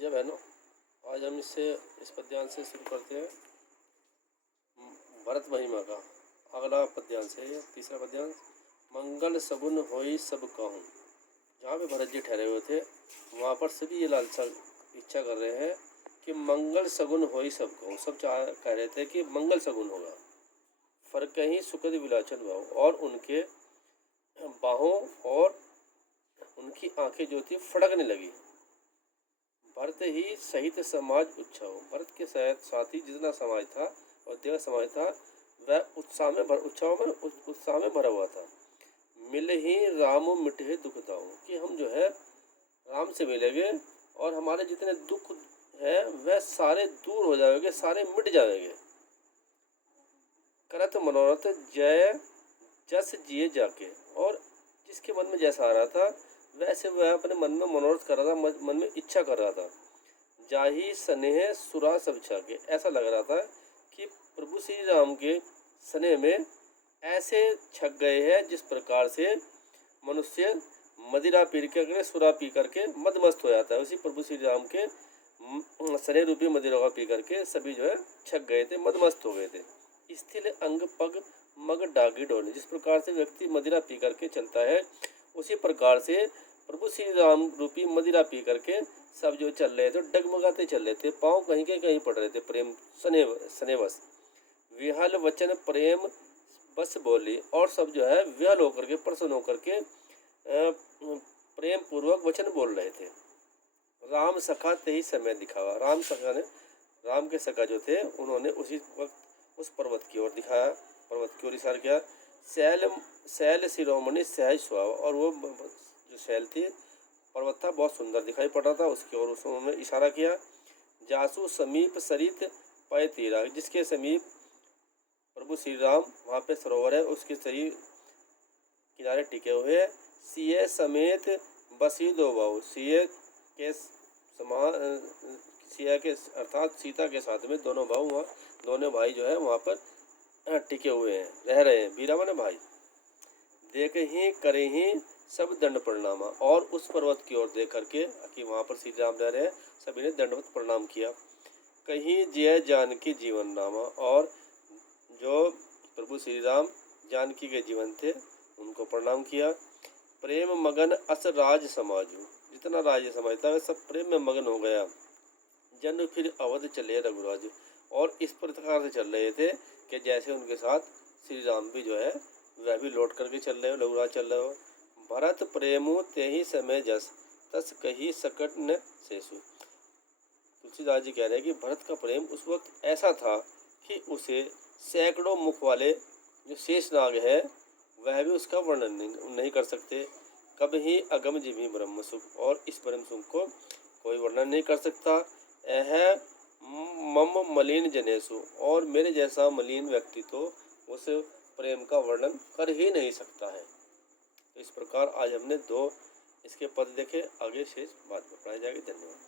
विजय बहनों, आज हम इस पद्यांश से शुरू करते हैं भरत महिमा का। अगला पद्यांश है ये तीसरा पद्यांश। मंगल सगुन होई सब कहूँ। जहाँ पे भरत जी ठहरे हुए थे वहाँ पर सभी ये लालसा इच्छा कर रहे हैं कि मंगल सगुन होई सब कहूँ। सब कह रहे थे कि मंगल सगुन होगा। फर्क ही सुखद विलाचन भाव, और उनके बाहों और उनकी आंखें जो थी फड़कने लगी। भरत ही सहित समाज उत्सव। भरत के साथ ही जितना समाज था और देव समाज था वह उत्साह में भरा हुआ था। मिल ही राम मिटे दुख दाऊ, कि हम जो है राम से मिलेंगे और हमारे जितने दुख है वह सारे दूर हो जाएंगे, सारे मिट जाएंगे। करत मनोरथ जय जस जिए जाके, और जिसके मन में जैसा आ रहा था वैसे वह अपने मन में मनोरथ कर रहा था, मन में इच्छा कर रहा था। जाही स्नेह सुरा सब छाके, ऐसा लग रहा था कि प्रभु श्री राम के स्नेह में ऐसे छक गए हैं जिस प्रकार से मनुष्य मदिरा पी करके सुरा पी करके मदमस्त हो जाता है। उसी प्रभु श्री राम के स्नेह रूपी मदिरा पी करके सभी जो है छक गए थे, मदमस्त हो गए थे। स्थिल अंग पग मग डागी डोले, जिस प्रकार से व्यक्ति मदिरा पी करके चलता है उसी प्रकार से प्रभु श्री राम रूपी मदिरा पी करके सब जो चल रहे थे डगमगाते चल रहे थे, पाँव कहीं के कहीं पड़ रहे थे। प्रेम स्नेहवश विहल वचन प्रेम बस बोली, और सब जो है विहल होकर के प्रसन्न होकर के प्रेम पूर्वक वचन बोल रहे थे। राम सखा ते ही समय दिखावा, राम के सखा जो थे उन्होंने उसी वक्त उस पर्वत की ओर दिखाया, पर्वत की ओर इशारा किया। शैल शिरोमणि सहज स्वभाव, और वो जो शैल थी पर्वत था बहुत सुंदर दिखाई पड़ रहा था, उसकी ओर उन्होंने इशारा किया। जासु समीप सरित पय तीरा, जिसके समीप प्रभु श्री राम वहाँ पे सरोवर है उसके सही किनारे टिके हुए हैं। सिए समेत बसी दो बाहु, सिए के अर्थात सीता के साथ में दोनों भाई जो है वहाँ पर टिके हुए हैं, रह रहे हैं। बीरा माने भाई। देख ही करे ही सब दंड प्रणामा, और उस पर्वत की ओर देख करके कि वहाँ पर श्री राम रह रहे हैं सभी ने दंडवत प्रणाम किया। कहीं जय जानकी जीवन नामा, और जो प्रभु श्री राम जानकी के जीवन थे उनको प्रणाम किया। प्रेम मगन अस राज समाजू, जितना राज समाज था वह सब प्रेम में मगन हो गया। जन फिर अवध चले रघुराज, और इस प्रकार से चल रहे थे कि जैसे उनके साथ श्री राम भी जो है वह भी लौट करके चल रहे हो, रघुराज चल रहे हो। भरत प्रेमु ते ही समय जस तस कही सकट न शेषु। तुलसीदास जी कह रहे हैं कि भरत का प्रेम उस वक्त ऐसा था कि उसे सैकड़ों मुख वाले जो शेषनाग है वह भी उसका वर्णन नहीं कर सकते। कब ही अगम जिमी ब्रह्म सुख, और इस ब्रह्म सुख को कोई वर्णन नहीं कर सकता। यह मम मलिन जनेसु, और मेरे जैसा मलिन व्यक्ति तो उस प्रेम का वर्णन कर ही नहीं सकता है। तो इस प्रकार आज हमने 2 इसके पद देखे, आगे शेष बाद में पढ़ाई जाएगी। धन्यवाद।